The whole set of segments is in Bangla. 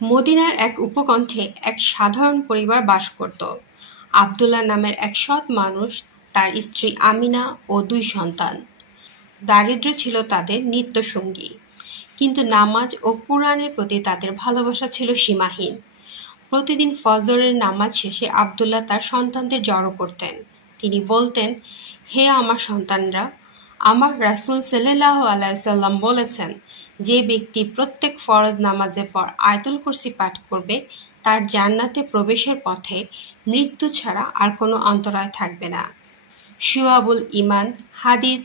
মদিনার এক উপকণ্ঠে এক সাধারণ পরিবার বাস করত। আবদুল্লাহ নামের এক সৎ মানুষ, তার স্ত্রী আমিনা ও 2 সন্তান। দারিদ্র্য ছিল তাদের নিত্যসঙ্গী, কিন্তু নামাজ ও কুরআনের প্রতি তাদের ভালোবাসা ছিল সীমাহীন। প্রতিদিন ফজরের নামাজ শেষে আবদুল্লাহ তার সন্তানদের জড়ো করতেন। তিনি বলতেন, হে আমার সন্তানরা, আমার রাসূল সাল্লাল্লাহু আলাইহি সাল্লাম বলেছেন, যে ব্যক্তি প্রত্যেক ফরজ নামাজের পর আয়াতুল কুরসি পাঠ করবে, তার জান্নাতে প্রবেশের পথে মৃত্যু ছাড়া আর কোনো অন্তরায় থাকবে না। শুআবুল ঈমান, হাদিস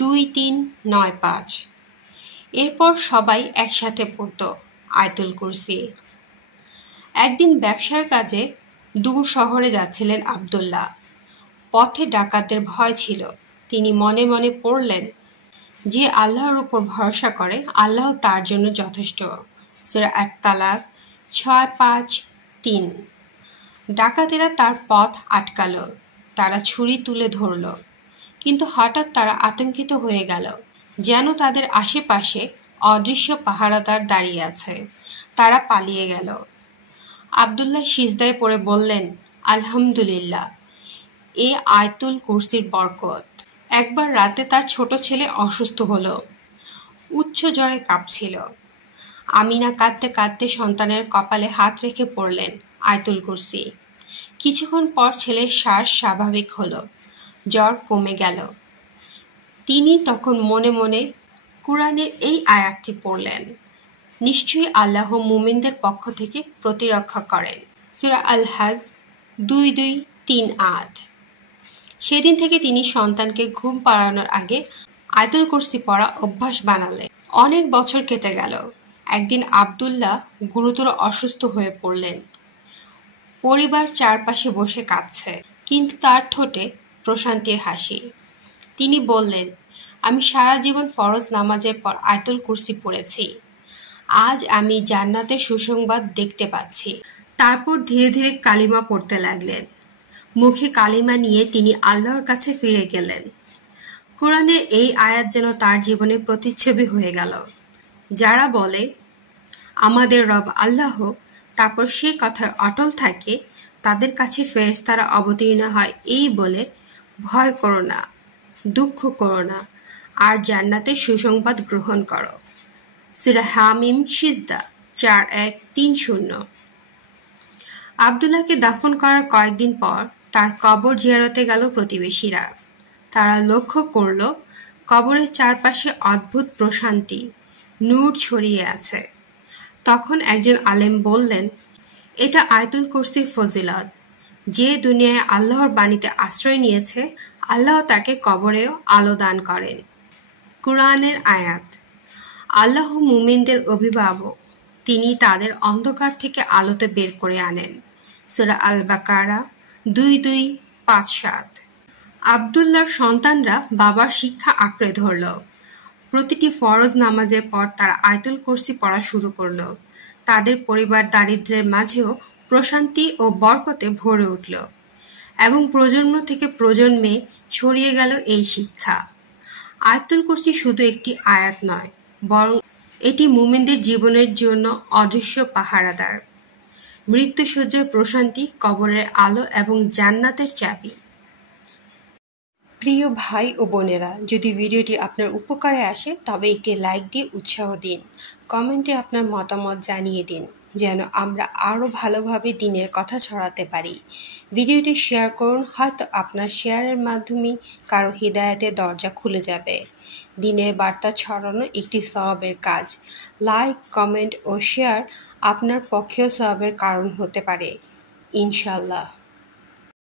2395। এরপর সবাই একসাথে পড়ত আয়াতুল কুরসি। একদিন ব্যবসার কাজে দূর শহরে যাচ্ছিলেন আবদুল্লাহ। পথে ডাকাতদের ভয় ছিল। তিনি মনে মনে পড়লেন, যে আল্লাহর উপর ভরসা করে আল্লাহ তার জন্য যথেষ্ট। সূরা আত-তালাক 6-5-3। ডাকাতেরা তার পথ আটকাল। তারা ছুরি তুলে ধরল, কিন্তু হঠাৎ তারা আতঙ্কিত হয়ে গেল, যেন তাদের আশেপাশে অদৃশ্য পাহারাদার দাঁড়িয়ে আছে। তারা পালিয়ে গেল। আবদুল্লাহ সিজদায় পড়ে বললেন, আলহামদুলিল্লাহ, এ আয়াতুল কুরসির বরকত। একবার রাতে তার ছোট ছেলে অসুস্থ হলো, উচ্চ জ্বরে কাঁপছিল। আমিনা কাঁদতে কাঁদতে সন্তানের কপালে হাত রেখে পড়লেন আয়াতুল কুরসি। কিছুক্ষণ পর ছেলের শ্বাস স্বাভাবিক হলো, জ্বর কমে গেল। তিনি তখন মনে মনে কুরআনের এই আয়াতটি পড়লেন, নিশ্চয়ই আল্লাহ মুমিনদের পক্ষ থেকে প্রতিরক্ষা করেন। সূরা আল-হাজ 2238। সেদিন থেকে তিনি সন্তানকে ঘুম পাড়ানোর আগে আয়াতুল কুরসি পড়া অভ্যাস বানালেন। অনেক বছর কেটে গেল। একদিন আবদুল্লাহ গুরুতর অসুস্থ হয়ে পড়লেন। পরিবার চারপাশে বসে কাঁদছে, কিন্তু তার ঠোঁটে প্রশান্তির হাসি। তিনি বললেন, আমি সারা জীবন ফরজ নামাজের পর আয়াতুল কুরসি পড়েছি। আজ আমি জান্নাতের সুসংবাদ দেখতে পাচ্ছি। তারপর ধীরে ধীরে কালিমা পড়তে লাগলেন। মুখে কালিমা নিয়ে তিনি আল্লাহর কাছে ফিরে গেলেন। কোরআনের এই আয়াত যেন তার জীবনের প্রতিচ্ছবি হয়ে গেল। যারা বলে আমাদের রব আল্লাহ, তারপর সে কথায় অটল থাকে, তাদের কাছে ফেরেশতারা অবতীর্ণ হয় এই বলে, ভয় করো না, দুঃখ করো না, আর জান্নাতের সুসংবাদ গ্রহণ করো। সূরা হামিম সিজদা 4130। আবদুল্লাহকে দাফন করার কয়েকদিন পর তার কবর জিয়ারতে গেল প্রতিবেশীরা। তারা লক্ষ্য করল, কবরের চারপাশে অদ্ভুত প্রশান্তি, নূর ছড়িয়ে আছে। তখন একজন আলেম বললেন, এটা আয়াতুল কুরসির ফজিলত। যে দুনিয়ায় আল্লাহর বাণীতে আশ্রয় নিয়েছে, আল্লাহ তাকে কবরেও আলো দান করেন। কুরআনের আয়াত। আল্লাহ মুমিনদের অভিভাবক, তিনি তাদের অন্ধকার থেকে আলোতে বের করে আনেন। সূরা আল-বাকারা 2257। আবদুল্লাহর সন্তানরা বাবার শিক্ষা আঁকড়ে ধরল। প্রতিটি ফরজ নামাজের পর তারা আয়াতুল কুরসি পড়া শুরু করল। তাদের পরিবার দারিদ্র্যের মাঝেও প্রশান্তি ও বরকতে ভরে উঠল, এবং প্রজন্ম থেকে প্রজন্মে ছড়িয়ে গেল এই শিক্ষা। আয়াতুল কুরসি শুধু একটি আয়াত নয়, বরং এটি মুমিনদের জীবনের জন্য অদৃশ্য পাহারাদার। মৃত্যুশয্যার প্রশান্তি, কবরের আলো এবং জান্নাতের চাবি। প্রিয় ভাই ও বোনেরা, যদি ভিডিওটি আপনার উপকারে আসে তবে একটি লাইক দিয়ে উৎসাহ দিন। কমেন্টে আপনার মতামত জানিয়ে দিন, যেন আমরা আরও ভালোভাবে দ্বীনের কথা ছড়াতে পারি। ভিডিওটি শেয়ার করুন, হয়তো আপনার শেয়ারের মাধ্যমে কারো হিদায়াতের দরজা খুলে যাবে। দ্বীনের বার্তা ছড়ানো একটি সওয়াবের কাজ। লাইক, কমেন্ট ও শেয়ার আপনার পক্ষেও সওয়াবের কারণ হতে পারে, ইনশাআল্লাহ।